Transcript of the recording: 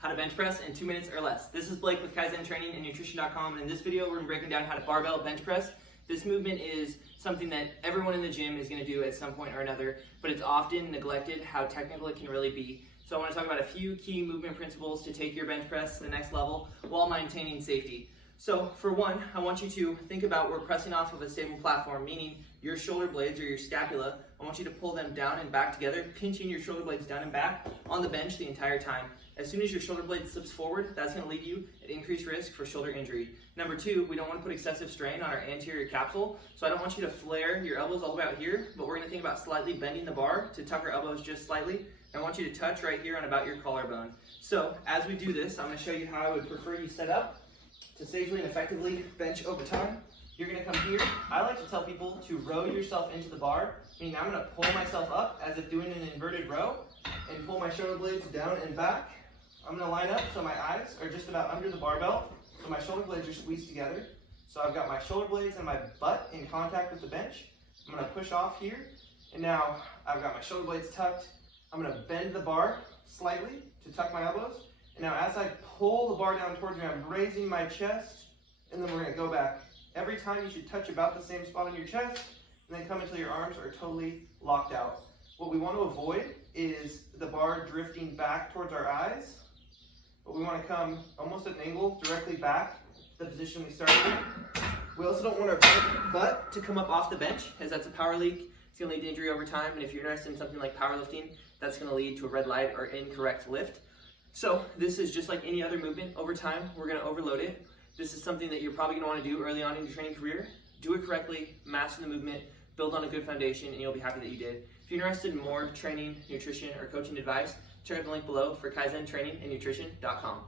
how to bench press in 2 minutes or less. This is Blake with Kaizen Training and Nutrition.com, and in this video we're going to be breaking down how to barbell bench press. This movement is something that everyone in the gym is going to do at some point or another, but it's often neglected how technical it can really be. So I want to talk about a few key movement principles to take your bench press to the next level while maintaining safety. So for one, I want you to think about we're pressing off of a stable platform, meaning your shoulder blades or your scapula, I want you to pull them down and back together, pinching your shoulder blades down and back on the bench the entire time. As soon as your shoulder blade slips forward, that's going to leave you at increased risk for shoulder injury. Number two, we don't want to put excessive strain on our anterior capsule, so I don't want you to flare your elbows all the way out here, but we're going to think about slightly bending the bar to tuck our elbows just slightly. I want you to touch right here on about your collarbone. So as we do this, I'm going to show you how I would prefer you set up to safely and effectively bench over time. You're going to come here. I like to tell people to row yourself into the bar, meaning I'm going to pull myself up as if doing an inverted row and pull my shoulder blades down and back. I'm going to line up so my eyes are just about under the barbell, so my shoulder blades are squeezed together. So I've got my shoulder blades and my butt in contact with the bench. I'm going to push off here, and now I've got my shoulder blades tucked. I'm going to bend the bar slightly to tuck my elbows. And now as I pull the bar down towards me, I'm raising my chest, and then we're going to go back. Every time you should touch about the same spot on your chest, and then come until your arms are totally locked out. What we want to avoid is the bar drifting back towards our eyes, but we want to come almost at an angle directly back to the position we started in. We also don't want our butt to come up off the bench, as that's a power leak. It's going to lead to injury over time, and if you're interested in something like powerlifting, that's going to lead to a red light or incorrect lift. So this is just like any other movement. Over time, we're going to overload it. This is something that you're probably going to want to do early on in your training career. Do it correctly, master the movement, build on a good foundation, and you'll be happy that you did. If you're interested in more training, nutrition, or coaching advice, check out the link below for Kaizen Training and Nutrition.com.